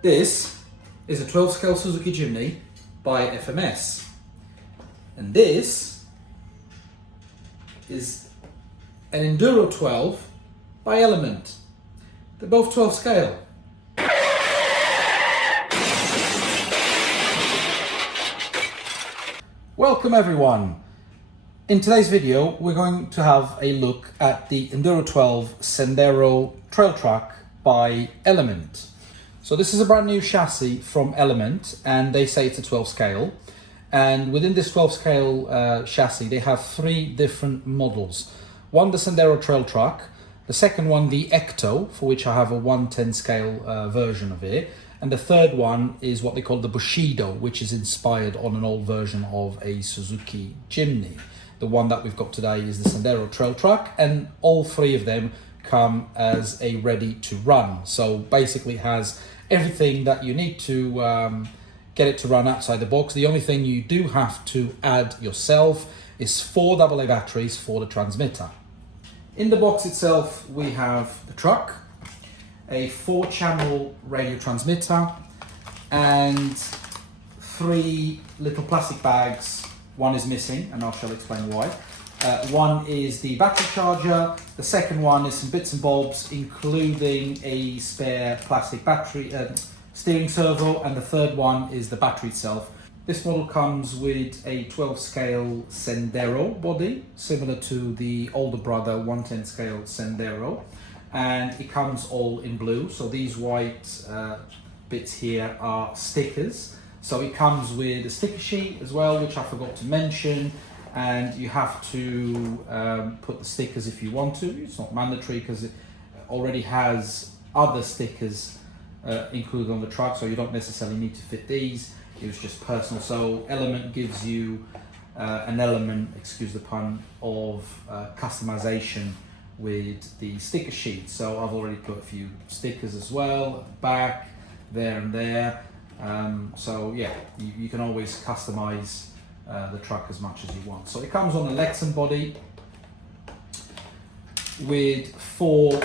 This is a 12 scale Suzuki Jimny by FMS, and this is an Enduro 12 by Element. They're both 12 scale. Welcome everyone. In today's video we're going to have a look at the Enduro 12 Sendero trail truck by Element. So this is a brand new chassis from Element, and they say it's a 12 scale, and within this 12 scale chassis they have three different models. One, the Sendero trail truck, the second one the Ecto, for which I have a 110 scale version of it, and the third one is what they call the Bushido, which is inspired on an old version of a Suzuki Jimny. The one that we've got today is the Sendero trail truck, and all three of them come as a ready to run. So basically it has everything that you need to get it to run outside the box. The only thing you do have to add yourself is 4 AA batteries for the transmitter. In the box itself we have the truck, a 4-channel radio transmitter, and 3 little plastic bags. One is missing, and I shall explain why. One is the battery charger, the second one is some bits and bobs, including a spare plastic battery steering servo, and the third one is the battery itself. This model comes with a 12 scale Sendero body, similar to the older brother 110 scale Sendero, and it comes all in blue. So these white bits here are stickers. So it comes with a sticker sheet as well, which I forgot to mention, and you have to put the stickers if you want to. It's not mandatory because it already has other stickers included on the truck, so you don't necessarily need to fit these. It was just personal. So Element gives you an element, excuse the pun, of customization with the sticker sheet. So I've already put a few stickers as well, at the back, there and there. So yeah, you can always customize the truck as much as you want. So it comes on a Lexan body with 4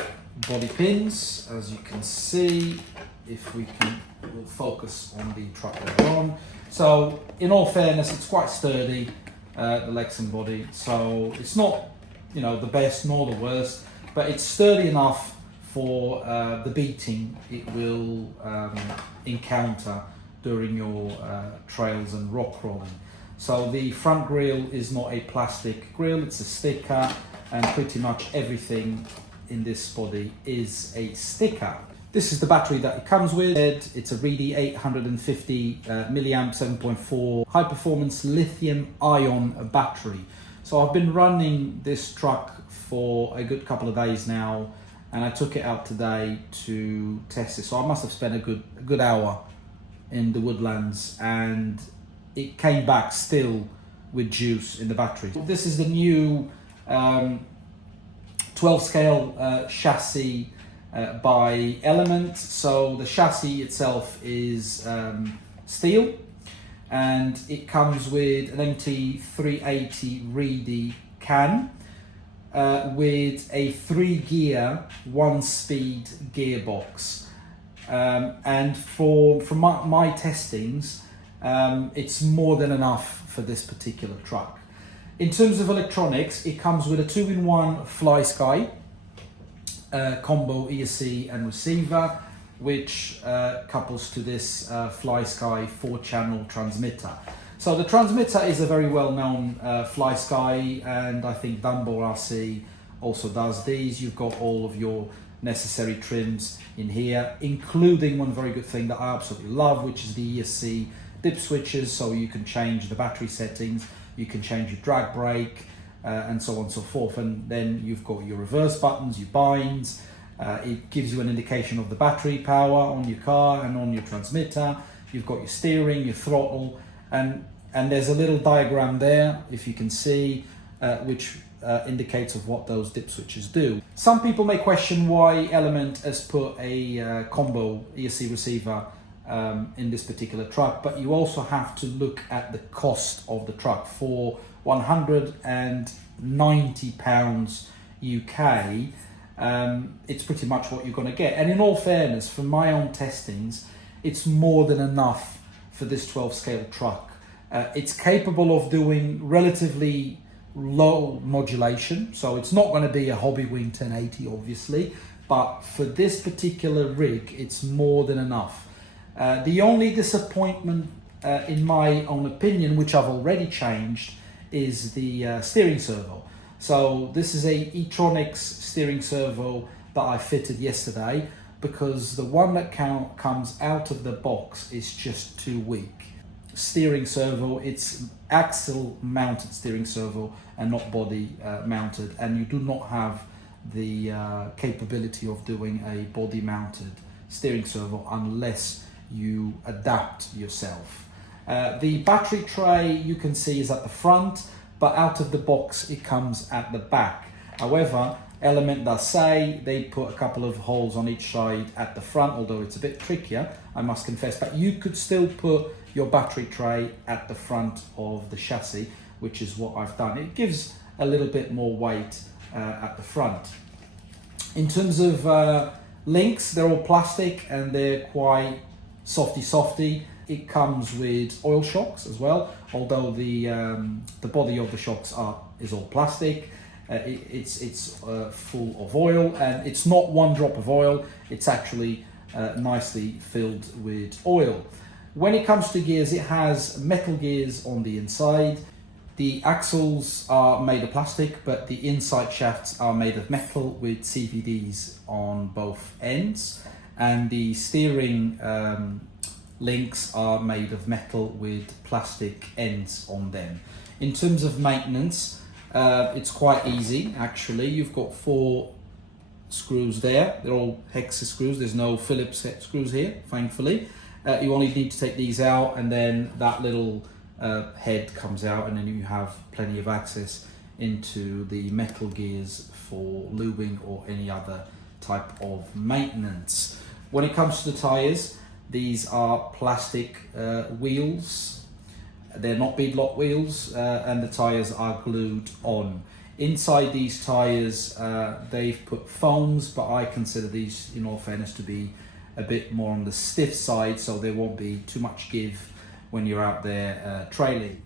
body pins, as you can see. If we can, we'll focus on the truck later on. So in all fairness, it's quite sturdy, the Lexan body. So it's not, you know, the best nor the worst, but it's sturdy enough for the beating it will encounter during your trails and rock crawling. So the front grille is not a plastic grille, it's a sticker, and pretty much everything in this body is a sticker. This is the battery that it comes with. It's a Reedy 850 milliamp 7.4 high performance lithium ion battery. So I've been running this truck for a good couple of days now, and I took it out today to test it. So I must have spent a good hour in the woodlands, and it came back still with juice in the battery. This is the new 12 scale chassis by Element. So the chassis itself is steel, and it comes with an MT380 Reedy can with a 3-gear 1-speed gearbox, and from my testings it's more than enough for this particular truck. In terms of electronics, it comes with a 2-in-1 FlySky combo ESC and receiver, which couples to this FlySky 4-channel transmitter. So the transmitter is a very well-known FlySky, and I think Dunbar RC also does these. You've got all of your necessary trims in here, including one very good thing that I absolutely love, which is the ESC dip switches. So you can change the battery settings, you can change your drag brake, and so on and so forth. And then you've got your reverse buttons, your binds. It gives you an indication of the battery power on your car and on your transmitter. You've got your steering, your throttle, and there's a little diagram there, if you can see, which indicates of what those dip switches do. Some people may question why Element has put a combo ESC receiver in this particular truck, but you also have to look at the cost of the truck. For £190 UK, it's pretty much what you're going to get. And in all fairness, from my own testings, it's more than enough for this 12 scale truck. It's capable of doing relatively low modulation, so it's not going to be a hobby wing 1080 obviously, but for this particular rig it's more than enough. The only disappointment in my own opinion, which I've already changed, is the steering servo. So this is a e-tronics steering servo that I fitted yesterday, because the one that comes out of the box is just too weak. Steering servo, it's axle mounted steering servo and not body mounted, and you do not have the capability of doing a body mounted steering servo unless you adapt yourself. The battery tray you can see is at the front, but out of the box it comes at the back. However, Element does say they put a couple of holes on each side at the front, although it's a bit trickier, I must confess, but you could still put your battery tray at the front of the chassis, which is what I've done. It gives a little bit more weight at the front. In terms of links, they're all plastic and they're quite softy. It comes with oil shocks as well, although the body of the shocks is all plastic. It's full of oil, and it's not one drop of oil, it's actually nicely filled with oil. When it comes to gears, it has metal gears on the inside. The axles are made of plastic, but the inside shafts are made of metal with CVDs on both ends, and the steering links are made of metal with plastic ends on them. In terms of maintenance, it's quite easy actually. You've got 4 screws there, they're all hexa screws, there's no Phillips head screws here, thankfully. You only need to take these out, and then that little head comes out, and then you have plenty of access into the metal gears for lubing or any other type of maintenance. When it comes to the tyres, these are plastic wheels. They're not beadlock wheels, and the tyres are glued on. Inside these tyres, they've put foams, but I consider these, in all fairness, to be a bit more on the stiff side, so there won't be too much give when you're out there trailing.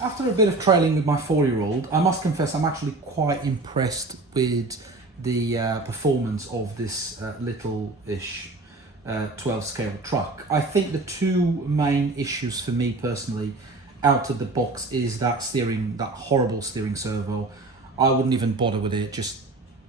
After a bit of trailing with my 4-year-old, I must confess I'm actually quite impressed with the performance of this little-ish 12 scale truck. I think the two main issues for me personally out of the box is that steering, that horrible steering servo. I wouldn't even bother with it. Just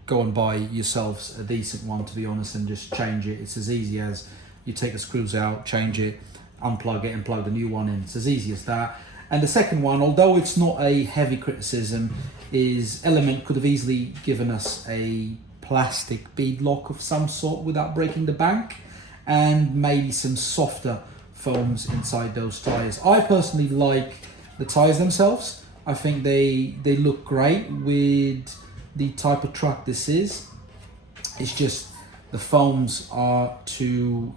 go and buy yourselves a decent one, to be honest, and just change it. It's as easy as you take the screws out, change it, unplug it and plug the new one in. It's as easy as that. And the second one, although it's not a heavy criticism, is Element could have easily given us a plastic bead lock of some sort without breaking the bank, and maybe some softer foams inside those tires. I personally like the tires themselves. I think they look great with the type of truck this is. It's just the foams are too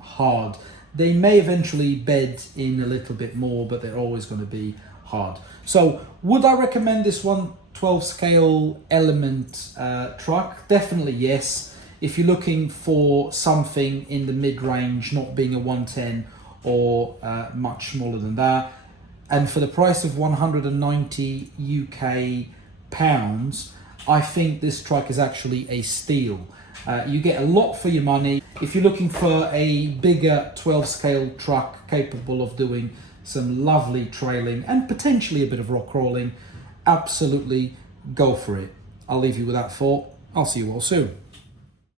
hard. They may eventually bed in a little bit more, but they're always going to be hard. So would I recommend this 1/12 scale Element truck? Definitely yes. If you're looking for something in the mid-range, not being a 110 or much smaller than that, and for the price of 190 UK pounds, I think this truck is actually a steal. You get a lot for your money. If you're looking for a bigger 12 scale truck capable of doing some lovely trailing and potentially a bit of rock crawling, absolutely go for it. I'll leave you with that thought. I'll see you all soon.